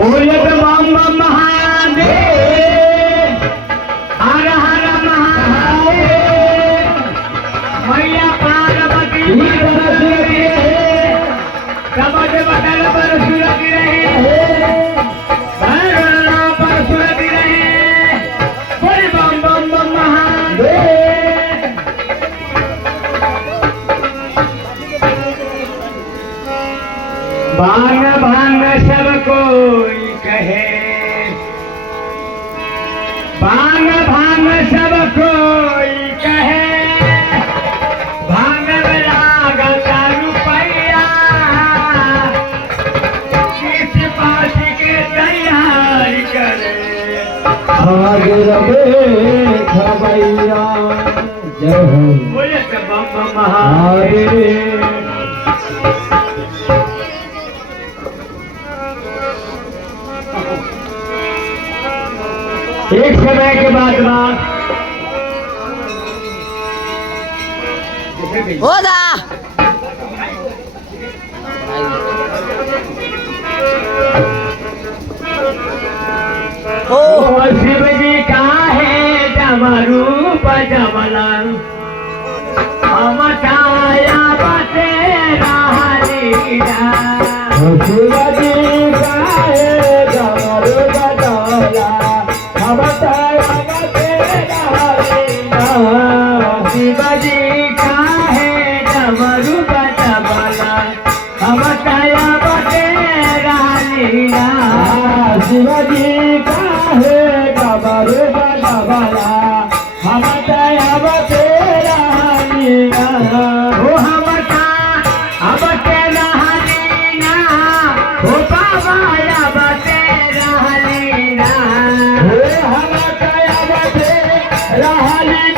बोलत बम बम महादेव हर हर महादेव मैया पार्वती कबज बदल पर सुरत रहे पर सुरत रहे बोल बम बम बम महादेव भांग भांग सब कोई कहे भांग भांग सब कोई कहे भांग लागत रुपया किस पास के तैयारी करे भाग रवे खबैया जय हो बोलत बम महादेव एक समय के बाद होदा ओ शिव जी का है डमरू बजमला हम छाया बसे लीला शिवाजी गाए डमरू बजौला हम तारा तेरा शिवजी का है डमरू बजमला हम छाया बसे लीला शिवाजी काहे डमरू बजौला हम तारा तेरा लीला हो हम तेरा लीला हो बाबा अब तेरा लीला हम तारा तेरा लीला